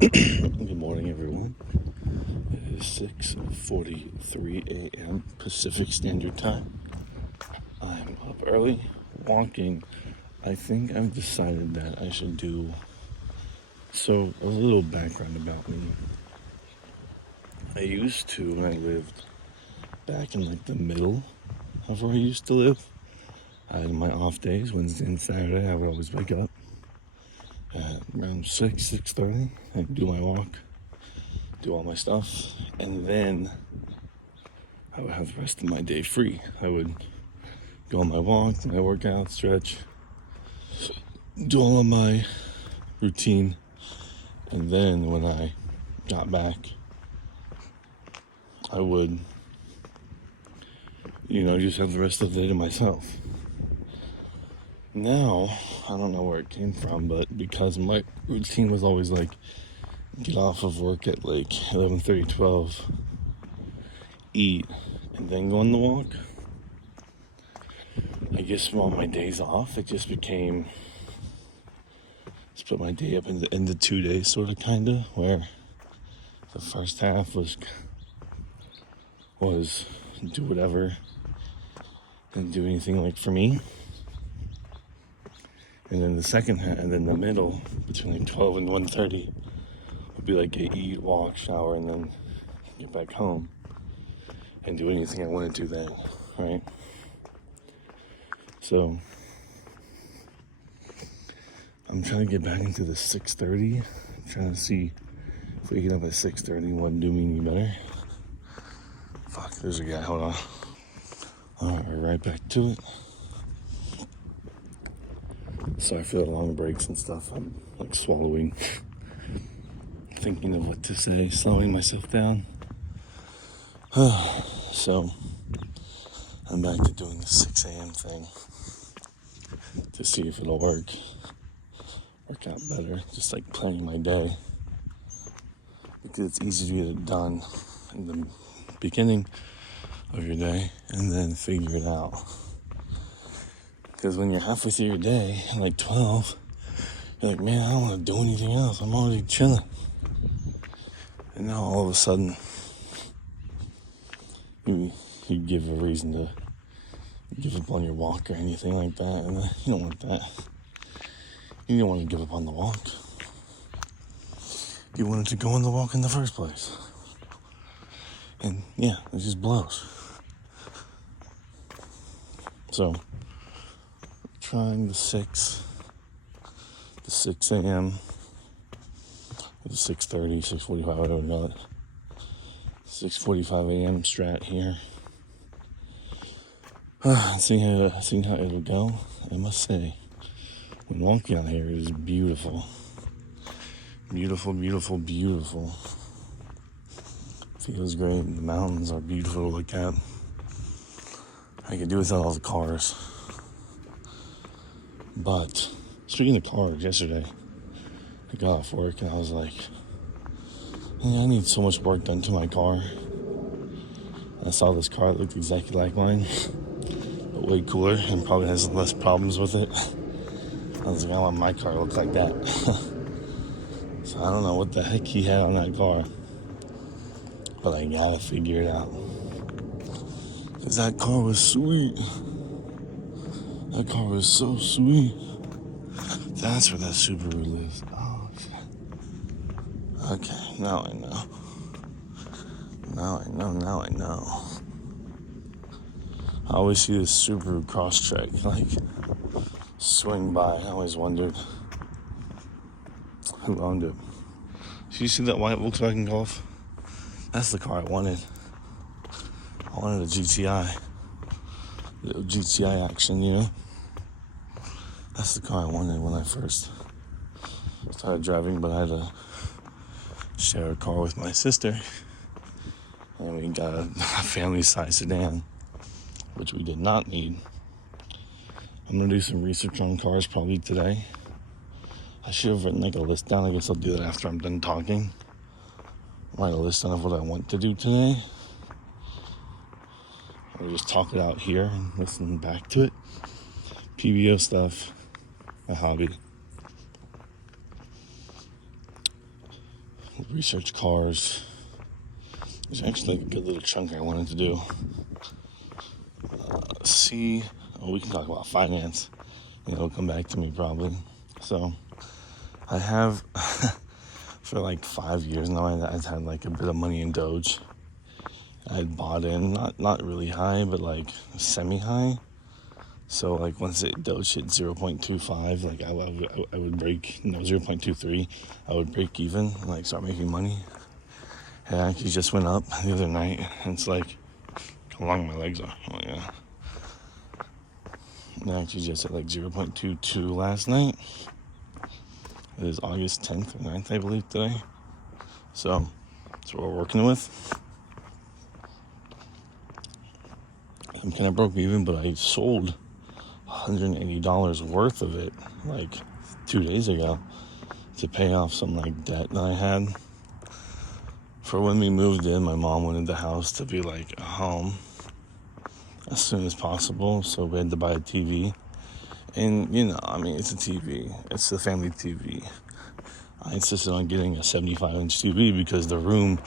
Good morning, everyone. It is 6:43 a.m. Pacific Standard Time. I'm up early, walking. I think I've decided that I should do... So, a little background about me. I used to, when I lived back in like the middle of where I used to live, I had my off days, Wednesday and Saturday. I would always wake up at around 6:30. I'd do my walk, do all my stuff, and then I would have the rest of my day free. I would go on my walk, my workout, stretch, do all of my routine, and then when I got back, I would, just have the rest of the day to myself. Now, I don't know where it came from, but because my routine was always like, get off of work at like 11:30, 12, eat, and then go on the walk. I guess on my days off, it just became, split my day up into 2 days, sort of, kind of, where the first half was do whatever, didn't do anything like for me. And then the second half, and then the middle, between like 12 and 1:30, would be like a eat, walk, shower, and then get back home and do anything I wanted to then, right? So I'm trying to get back into the 6:30. I'm trying to see if waking up at 6:30 wouldn't do me any better. Fuck, there's a guy, hold on. Alright, we're right back to it. Sorry for the long breaks and stuff. I'm like swallowing, thinking of what to say, slowing myself down. So I'm back to doing the 6 a.m. thing to see if it'll work out better. Just like planning my day, because it's easy to get it done in the beginning of your day and then figure it out. Because when you're halfway through your day, like 12, you're like, man, I don't want to do anything else. I'm already chilling. And now all of a sudden, you give a reason to give up on your walk or anything like that. And you don't want that. You don't want to give up on the walk. You wanted to go on the walk in the first place. And yeah, it just blows. So, trying the 6 a.m. or the 6:30, 6:45, whatever you call it. 6:45 a.m. strat here. Seeing how it'll go. I must say, when walking out here, it is beautiful. Beautiful, beautiful, beautiful. Feels great. The mountains are beautiful to look at. I could do without all the cars. But, speaking of cars, yesterday, I got off work and I was like, I need so much work done to my car. I saw this car that looked exactly like mine, but way cooler and probably has less problems with it. I was like, I want my car to look like that. So I don't know what the heck he had on that car, but I gotta figure it out. Because that car was sweet. That car was so sweet. That's where that Subaru lives. Oh, shit. Okay, now I know. Now I know. I always see this Subaru Crosstrek, like, swing by. I always wondered who owned it. So you see that white Volkswagen Golf? That's the car I wanted. I wanted a GTI. Little GTI action, That's the car I wanted when I first started driving, but I had to share a car with my sister. And we got a family-size sedan, which we did not need. I'm going to do some research on cars probably today. I should have written like a list down. I guess I'll do that after I'm done talking. Write a list down of what I want to do today. Or just talk it out here and listen back to it. PBO stuff, a hobby. research cars. There's actually like a good little chunk I wanted to do. We can talk about finance. It'll come back to me probably. So I have, for like 5 years now, I've had like a bit of money in Doge. I had bought in, not really high, but like semi-high. So like once Doge hit 0.25, like I would break, 0.23, I would break even, like start making money. It actually just went up the other night, and it's like, how long my legs are. Oh yeah. It actually just hit like 0.22 last night. It is August 10th or 9th, I believe, today. So that's what we're working with. I'm kind of broke even, but I sold $180 worth of it like 2 days ago to pay off some like debt that I had. For when we moved in, my mom wanted the house to be like a home as soon as possible, so we had to buy a TV. And it's a TV, it's the family TV. I insisted on getting a 75-inch TV because the room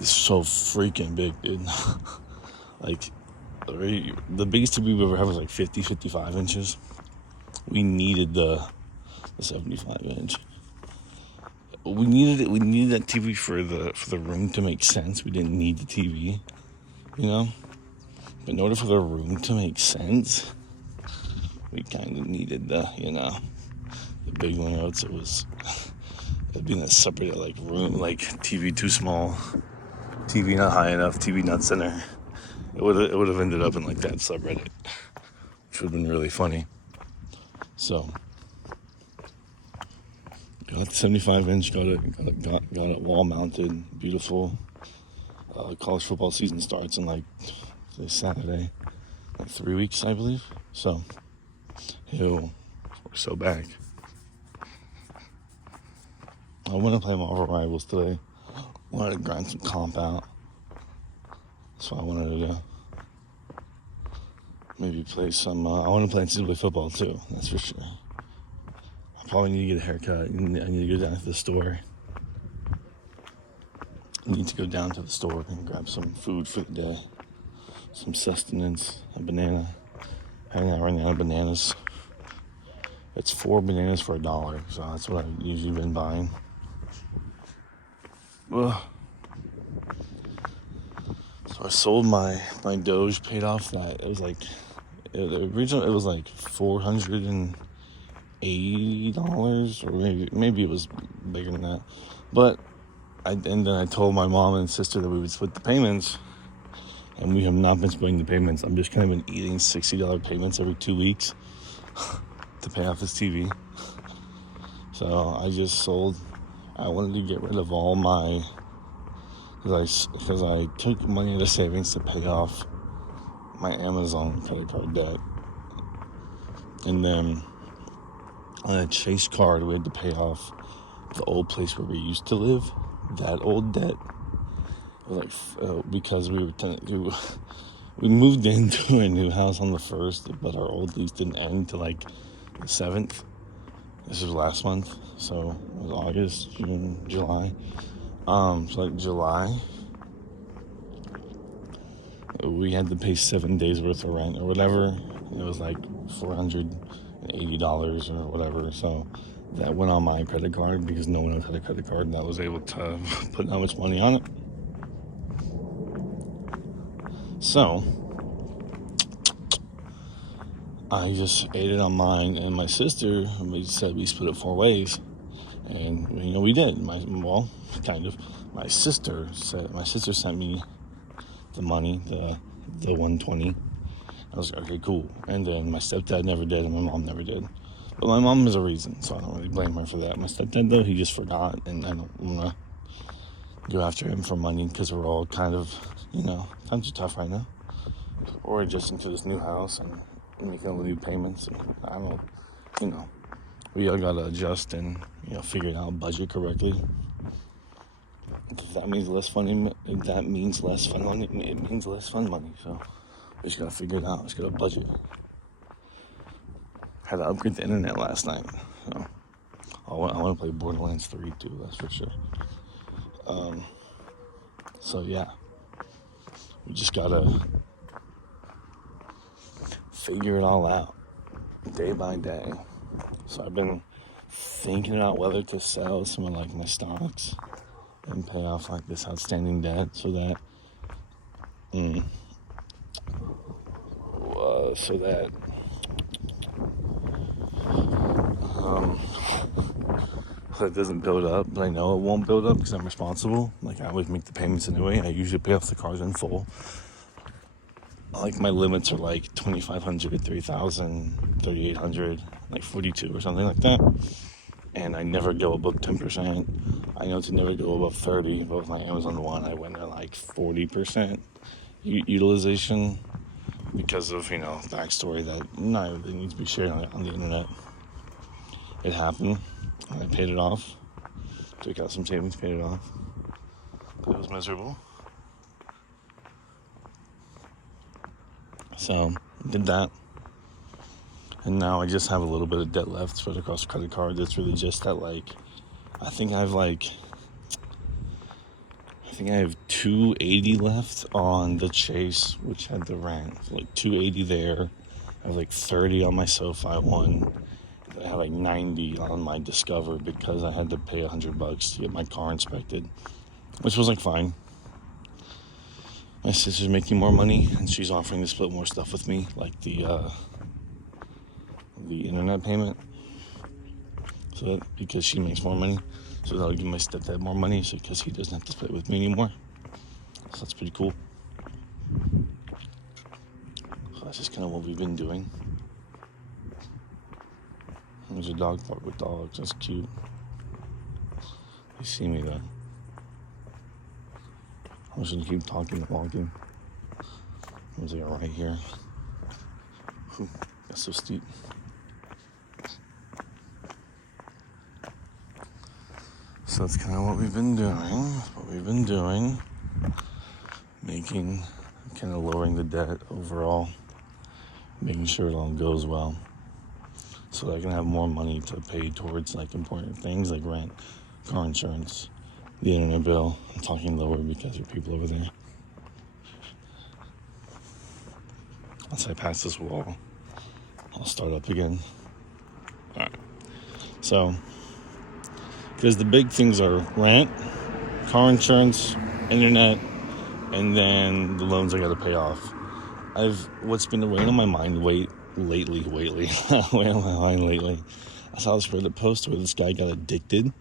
is so freaking big, dude. Like, the biggest TV we ever had was like 55 inches. We needed the 75-inch. We needed it. We needed that TV for the room to make sense. We didn't need the TV, But in order for the room to make sense, we kind of needed the big one. It'd be in a separate like room, like TV too small, TV not high enough, TV not center. It would have ended up in like that subreddit, which would have been really funny. So got the 75-inch, got it wall mounted, beautiful. College football season starts in like this Saturday, like 3 weeks, I believe. So we're so back. I want to play Marvel Rivals today. I wanted to grind some comp out. That's what I wanted to do. Maybe play some, I want to play NCAA football too, that's for sure. I probably need to get a haircut. I need to go down to the store. I need to go down to the store and grab some food for the day. Some sustenance, a banana. I'm not running out of bananas. It's 4 bananas for $1, so that's what I've usually been buying. Ugh. So I sold my Doge, paid off that. It was like, originally it was like $480, or maybe it was bigger than that. But then I told my mom and sister that we would split the payments, and we have not been splitting the payments. I'm just kind of been eating $60 payments every 2 weeks to pay off this TV. So I just sold. I wanted to get rid of all my, because I took money out of savings to pay off my Amazon credit card debt. And then on a Chase card, we had to pay off the old place where we used to live, that old debt. It was like, because we moved into a new house on the 1st, but our old lease didn't end till like the 7th. This was last month, so it was August, June, July. So like July, we had to pay 7 days worth of rent or whatever. It was like $480 or whatever. So that went on my credit card because no one else had a credit card that was able to put that much money on it. So I just ate it on mine, and my sister, we said we split it 4 ways, and we did. Kind of. My sister sent me the money, the $120. I was like, okay, cool. And then my stepdad never did, and my mom never did. But my mom is a reason, so I don't really blame her for that. My stepdad, though, he just forgot, and I don't want to go after him for money because we're all kind of, times are tough right now. We're adjusting to this new house and making all the new payments. I don't, we all gotta adjust and figure it out, budget correctly. If that means less fun, that means less fun money. It means less fun money. So we just gotta figure it out. Just gotta budget. Had to upgrade the internet last night. So I want to play Borderlands 3 too. That's for sure. So yeah, we just gotta figure it all out day by day. So I've been thinking about whether to sell some of like my stocks and pay off like this outstanding debt so that so it doesn't build up. But I know it won't build up because I'm responsible. Like, I always make the payments anyway. I usually pay off the cars in full. Like, my limits are like 2,500, 3,000, 3,800, like 42 or something like that. And I never go above 10%. I know to never go above 30. But with my Amazon One, I went at like 40% utilization because of, backstory that not everything needs to be shared on the internet. It happened, and I paid it off. Took out some savings, paid it off. But it was miserable. So, did that. And now I just have a little bit of debt left spread across the credit card. It's really just that, I think I have $280 left on the Chase, which had the rent. So $280 there. I have $30 on my SoFi one. I had $90 on my Discover because I had to pay $100 to get my car inspected, which was fine. My sister's making more money, and she's offering to split more stuff with me, like the internet payment. So because she makes more money, so that'll give my stepdad more money, because he doesn't have to split with me anymore. So that's pretty cool. So that's just kind of what we've been doing. There's a dog park with dogs. That's cute. You see me though. I'm just gonna keep talking and walking. There's right here. That's so steep. So that's kind of what we've been doing. Making, kind of lowering the debt overall. Making sure it all goes well. So that I can have more money to pay towards important things like rent, car insurance, the internet bill. I'm talking lower because there are people over there. Once I pass this wall, I'll start up again. Alright. So, because the big things are rent, car insurance, internet, and then the loans I gotta pay off. What's been weighing on my mind lately. I saw this Reddit post where this guy got addicted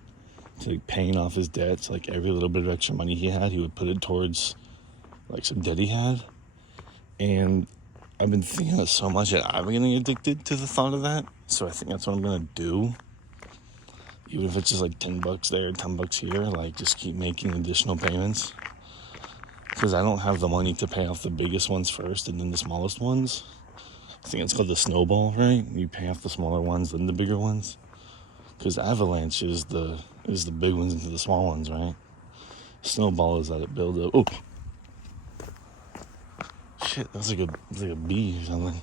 to paying off his debts. Every little bit of extra money he had, he would put it towards some debt he had. And I've been thinking of it so much that I'm getting addicted to the thought of that. So I think that's what I'm gonna do. Even if it's just $10 there, $10 here, just keep making additional payments. Because I don't have the money to pay off the biggest ones first and then the smallest ones. I think it's called the snowball, right? You pay off the smaller ones, then the bigger ones. Because avalanche is the big ones into the small ones, right? Snowball is that it builds up. Oh, shit! That's like a bee or something.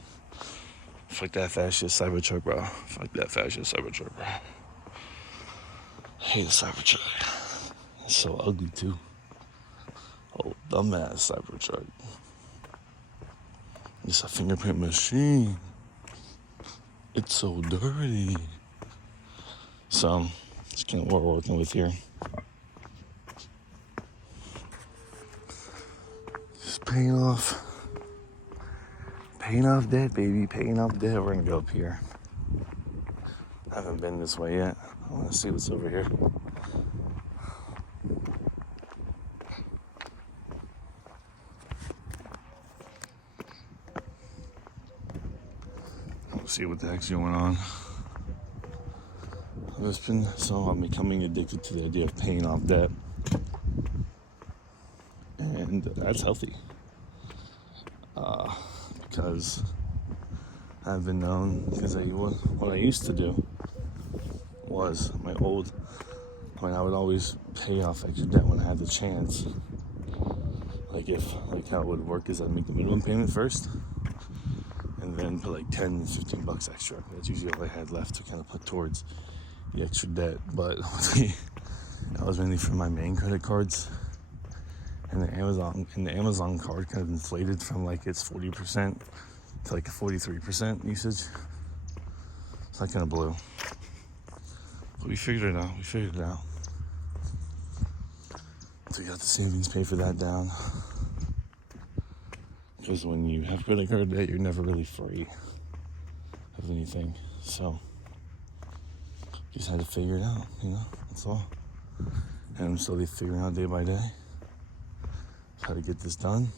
Fuck that fascist Cybertruck, bro. I hate the Cybertruck. It's so ugly too. Oh, dumbass Cybertruck. It's a fingerprint machine. It's so dirty. So, it's kind of what we're working with here. Just paying off debt, baby. Paying off debt. We're gonna go up here. I haven't been this way yet. I want to see what's over here. See what the heck's going on. I'm becoming addicted to the idea of paying off debt, and that's healthy. Because I've been known, what I used to do was I would always pay off extra debt when I had the chance. How it would work is I'd make the minimum payment first, and then put $10, $15 extra. That's usually all I had left to kind of put towards the extra debt. But That was mainly for my main credit cards. And the Amazon card kind of inflated from like its 40% to like 43% usage. So that kind of blew. But we figured it out. So we got the savings pay for that down. Because when you have credit card debt, you're never really free of anything. So just had to figure it out, that's all. And I'm slowly figuring out day by day how to get this done.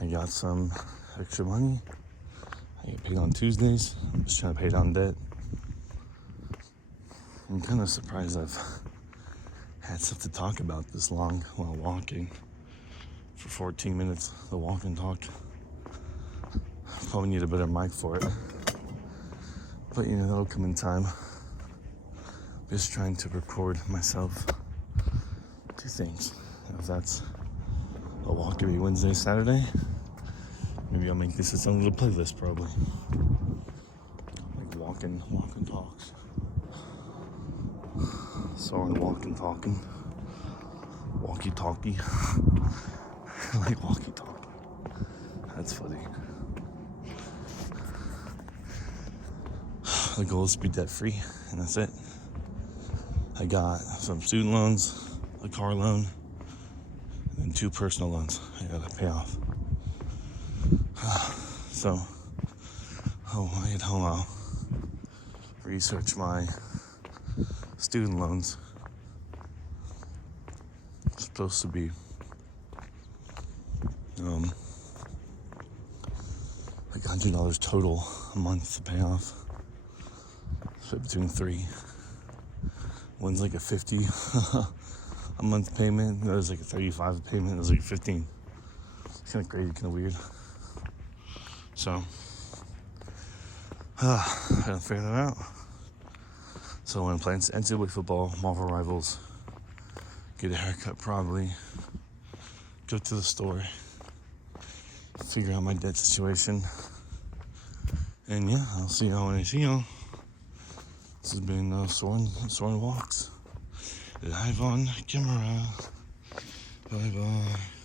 I got some extra money. I get paid on Tuesdays. I'm just trying to pay down debt. I'm kind of surprised I've had stuff to talk about this long while walking for 14 minutes. The walk and talk. Probably need a better mic for it. But that'll come in time. Just trying to record myself do things. If that's a walk every Wednesday, Saturday, maybe I'll make this its own little playlist probably. Like walking talks. Soren walking talking. Walkie talkie. Like walkie talkie. That's funny. The goal is to be debt free, and that's it. I got some student loans, a car loan, and then 2 personal loans I gotta pay off. So, I get home, I'll research my student loans. It's supposed to be like $100 total a month to pay off. Split between 3. One's like a 50 a month payment. There's like a 35 payment. There's like a 15. It's kind of crazy, kind of weird. So, I gotta figure that out. So when plans NCAA football, Marvel Rivals, get a haircut probably, go to the store, figure out my debt situation, and yeah, I'll see y'all when I see y'all. This has been Soren Walks, live on camera. Bye bye.